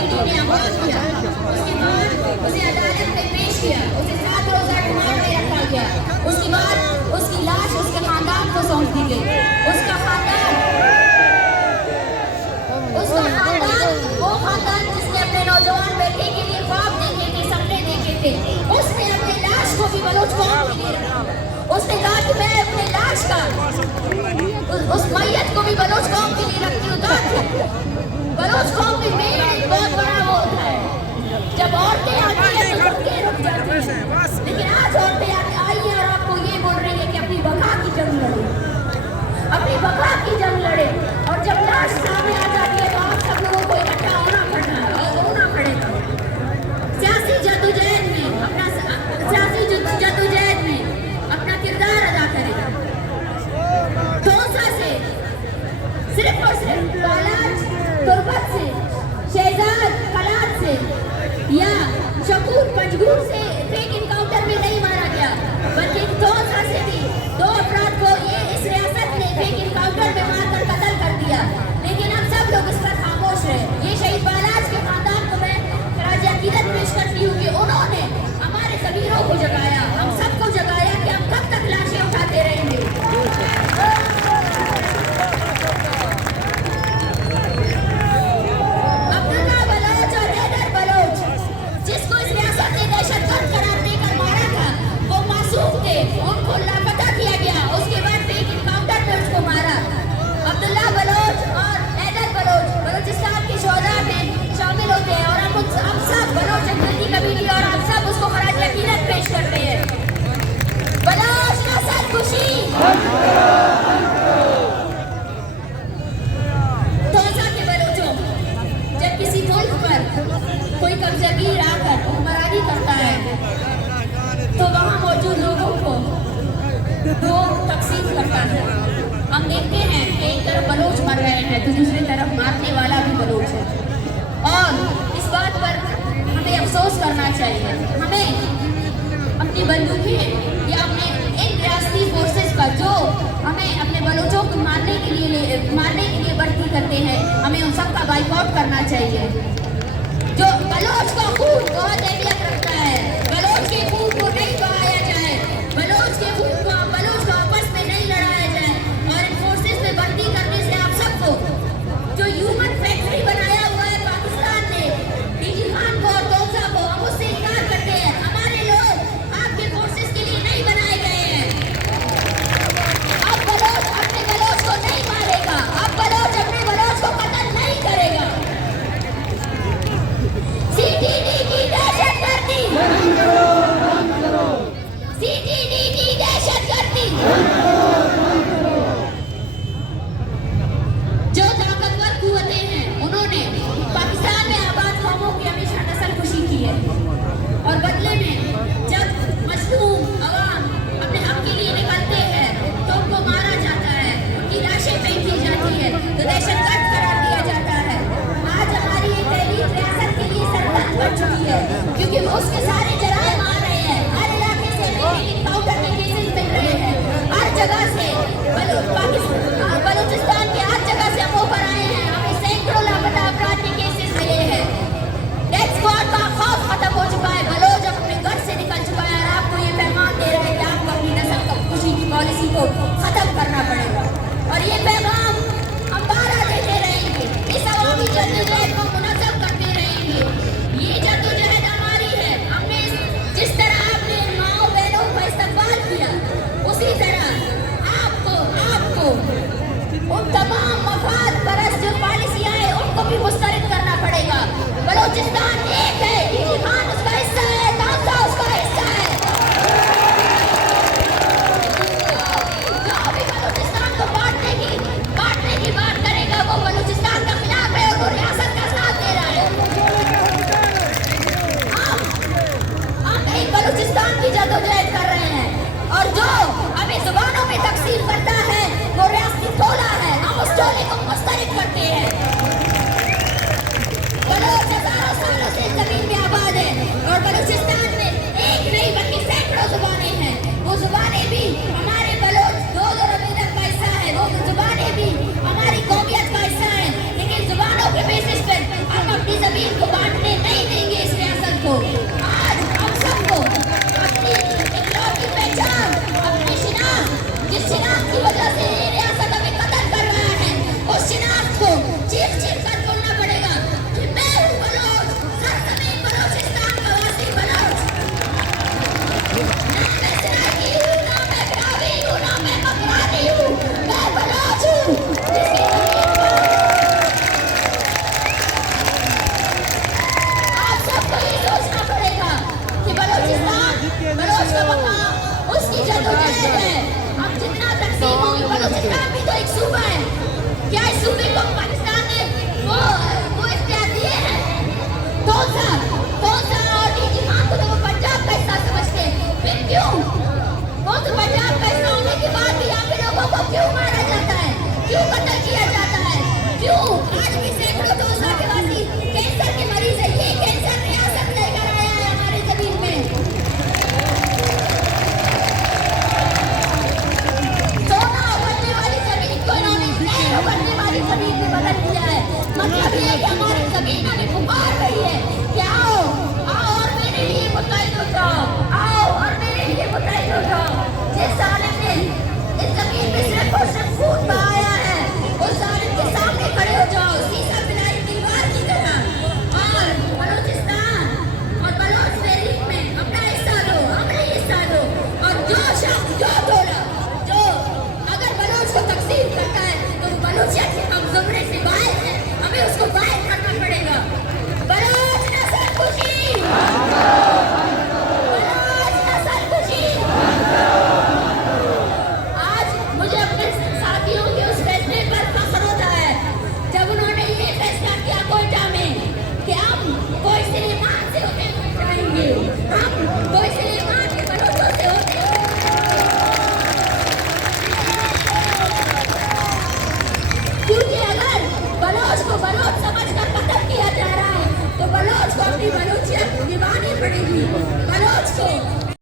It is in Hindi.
ईडी ने अगवा किया, उसके बाद उसे अदालत में पेश किया, उसे 7 रोजा रिमांड में रखा गया। उसके बाद उसकी लाश उसके खानदान को सौंप दी गई। उसका खानदान वो खानदान जिसने अपने नौजवान बेटे के लिए ख्वाब देखे थे, सपने देखे थे, उसने अपनी लाश को भी बलोच कौम के लिए रखा। उसने कहा कि मैं अपनी लाश का उस मैयत को भी बलोच कौम के लिए रखती हूँ ताकि बलोच कौम भी मेरा एक बहुत बड़ा वो होता है। जब औरतें आती हैं तो सबके रुक जाती हैं, लेकिन आज औरतें आई हैं और आपको ये बोल रही है कि अपनी बका की जंग लड़े, अपनी बका की जंग लड़े। और जब लाश सामने आ जाती है तो आप सब लोगों को इकट्ठा होना पड़ेगा। सियासी जद्दोजहद में अपना किरदार अदा करें। दौसा से सिर्फ और सिर्फ बालाज तुर्बत से, शहजाद कलात से या शकूर पंजगूर से फेक इनकाउंटर में नहीं मारा गया, बल्कि दौसा से भी 2 अफराद को ये इस रियासत ने फेक इनकाउंटर में मारकर कत्ल कर दिया। लेकिन हम सब लोग इस पर खामोश रहे। ये शहीद बालाज के खानदान को मैं खराज अकीदत पेश करती हूँ कि उन्होंने हमारे ज़मीरों को जगाया, हम सबको जगाया कि हम कब तक लाशें उठाते रहेंगे। अब्दुल्ला बलोच और हैदर बलोच, जिसको इस रियासत ने दहशतगर्द करार देकर मारा था, वो मासूम थे, उनको लापता किया गया। उसके बाद फेक इनकाउंटर में उसको मारा। अब्दुल्ला बलोच और हैदर बलोच बलूचिस्तान के शोहदा में शामिल होते हैं और हम सब बलोच जंगली कबीले और हम सब उसको खराज अकीदत पेश करते हैं। बलोच नस्ल खुशी। दौसा के बलोचों, जब किसी मुल्क पर कोई कब्जागीर आकर हुक्मरानी करता है तो वहाँ मौजूद लोगों को वो तकसीम करता है। हम देखते हैं कि एक तरफ बलोच मर रहे हैं तो दूसरी तरफ मारने वाला भी बलोच है। और इस बात पर हमें अफसोस करना चाहिए। हमें अपनी बंदूकें या अपने इन रियासती फोर्सेस का जो हमें अपने बलोचों को मारने के लिए भर्ती करते हैं, हमें उन सब का बाइकआउट करना चाहिए। जो बलोच का खून बहुत अहमियत रखता है।